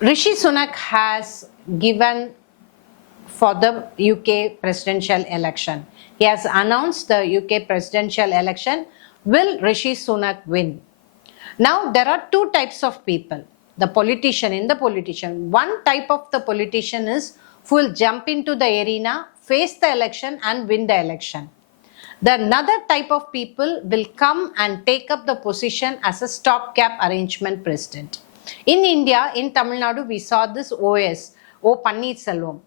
Rishi Sunak has given for the UK presidential election. He has announced the UK presidential election. Will Rishi Sunak win? Now, there are two types of people. The politician. One type of the politician is who will jump into the arena, face the election and win the election. The another type of people will come and take up the position as a stopgap arrangement president. In India, in Tamil Nadu, we saw this OS, O Pannirselvam,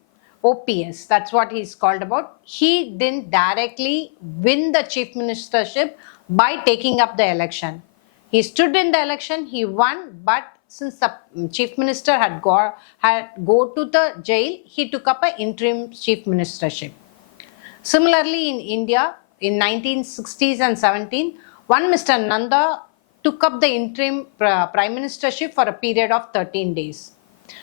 OPS, that's what he's called about. He didn't directly win the chief ministership by taking up the election. He stood in the election, he won, but since the chief minister had go to the jail, he took up an interim chief ministership. Similarly, in India, in 1960s and 17, one Mr. Nanda took up the interim prime ministership for a period of 13 days.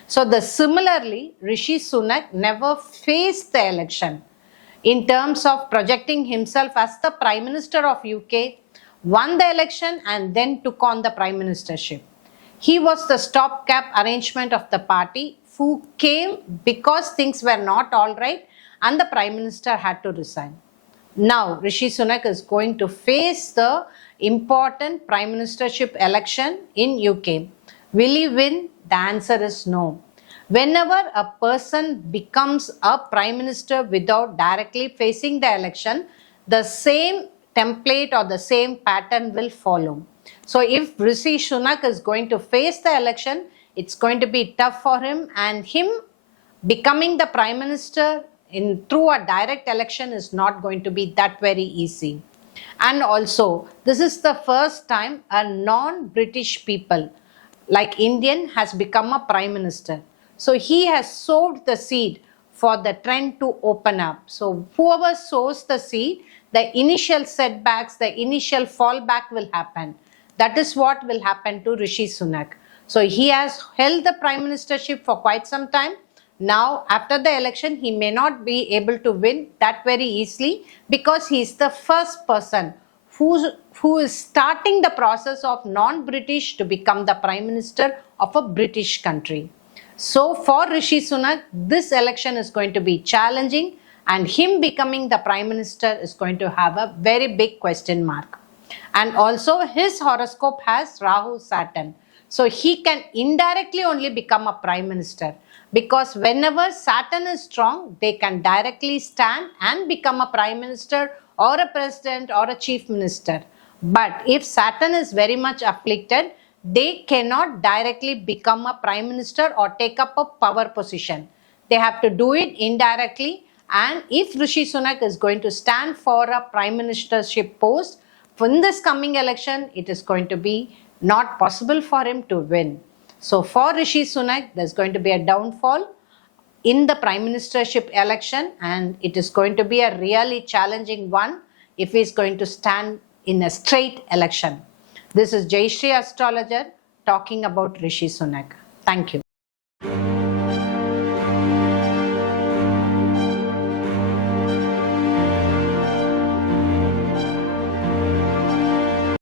So similarly, Rishi Sunak never faced the election in terms of projecting himself as the Prime Minister of UK, won the election and then took on the Prime Ministership. He was the stopgap arrangement of the party who came because things were not all right and the Prime Minister had to resign. Now, Rishi Sunak is going to face the important Prime Ministership election in UK. Will he win? The answer is no. Whenever a person becomes a Prime Minister without directly facing the election, the same template or the same pattern will follow. So if Rishi Sunak is going to face the election, it's going to be tough for him, and him becoming the Prime Minister through a direct election is not going to be that very easy. And also, this is the first time a non-British people like Indian has become a Prime Minister. So he has sowed the seed for the trend to open up. So whoever sows the seed, the initial setbacks, the initial fallback will happen. That is what will happen to Rishi Sunak. So he has held the Prime Ministership for quite some time. Now, after the election, he may not be able to win that very easily because he is the first person who is starting the process of non-British to become the Prime Minister of a British country. So for Rishi Sunak, this election is going to be challenging, and him becoming the Prime Minister is going to have a very big question mark. And also his horoscope has Rahu Saturn. So he can indirectly only become a Prime Minister, because whenever Saturn is strong, they can directly stand and become a Prime Minister or a President or a Chief Minister. But if Saturn is very much afflicted, they cannot directly become a Prime Minister or take up a power position. They have to do it indirectly. And if Rishi Sunak is going to stand for a Prime Ministership post, in this coming election, it is going to be not possible for him to win. So for Rishi Sunak, there's going to be a downfall in the Prime Ministership election, and it is going to be a really challenging one if he's going to stand in a straight election. This is Jayashree Astrologer talking about Rishi Sunak. Thank you.